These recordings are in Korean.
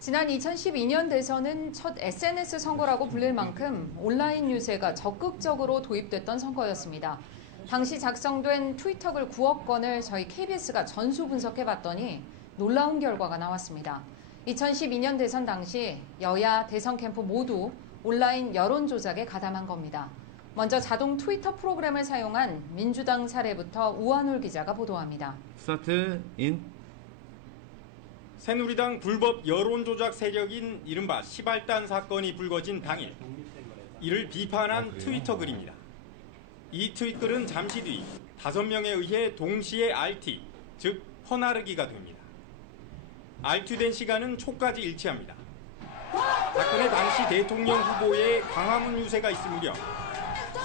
지난 2012년 대선은 첫 SNS 선거라고 불릴 만큼 온라인 유세가 적극적으로 도입됐던 선거였습니다. 당시 작성된 트위터글 9억 건을 저희 KBS가 전수 분석해봤더니 놀라운 결과가 나왔습니다. 2012년 대선 당시 여야 대선 캠프 모두 온라인 여론 조작에 가담한 겁니다. 먼저 자동 트위터 프로그램을 사용한 민주당 사례부터 우한울 기자가 보도합니다. 스타트 인. 새누리당 불법 여론조작 세력인 이른바 시발단 사건이 불거진 당일, 이를 비판한 트위터 글입니다. 이 트윗글은 잠시 뒤 5명에 의해 동시에 RT, 즉 퍼나르기가 됩니다. RT된 시간은 초까지 일치합니다. 사건의 당시 대통령 후보의 광화문 유세가 있을 무렵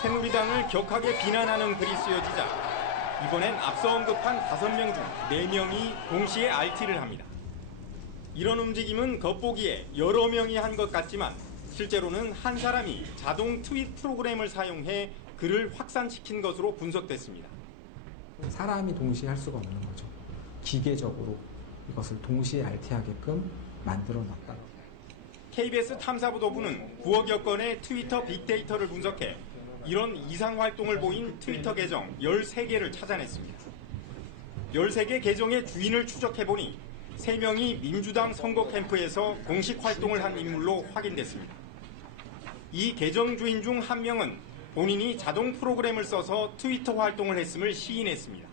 새누리당을 격하게 비난하는 글이 쓰여지자 이번엔 앞서 언급한 5명 중 4명이 동시에 RT를 합니다. 이런 움직임은 겉보기에 여러 명이 한 것 같지만 실제로는 한 사람이 자동 트윗 프로그램을 사용해 글을 확산시킨 것으로 분석됐습니다. 사람이 동시에 할 수가 없는 거죠. 기계적으로 이것을 동시에 RT하게끔 만들어놨다. KBS 탐사보도부는 9억여 건의 트위터 빅데이터를 분석해 이런 이상 활동을 보인 트위터 계정 13개를 찾아냈습니다. 13개 계정의 주인을 추적해보니 3명이 민주당 선거 캠프에서 공식 활동을 한 인물로 확인됐습니다. 이 계정 주인 중 1명은 본인이 자동 프로그램을 써서 트위터 활동을 했음을 시인했습니다.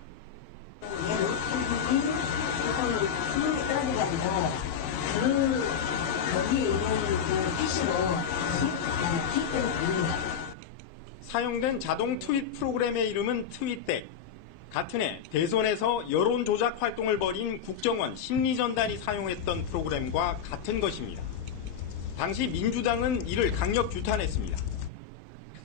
사용된 자동 트윗 프로그램의 이름은 트윗덱. 같은 해 대선에서 여론 조작 활동을 벌인 국정원 심리전단이 사용했던 프로그램과 같은 것입니다. 당시 민주당은 이를 강력 규탄했습니다.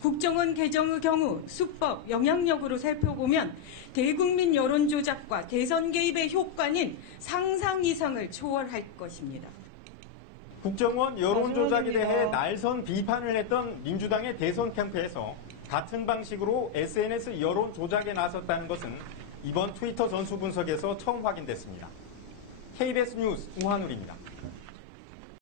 국정원 개정의 경우 수법, 영향력으로 살펴보면 대국민 여론 조작과 대선 개입의 효과는 상상 이상을 초월할 것입니다. 국정원 여론 조작에 대해 날선 비판을 했던 민주당의 대선 캠프에서 같은 방식으로 SNS 여론 조작에 나섰다는 것은 이번 트위터 전수 분석에서 처음 확인됐습니다. KBS 뉴스 우한울입니다.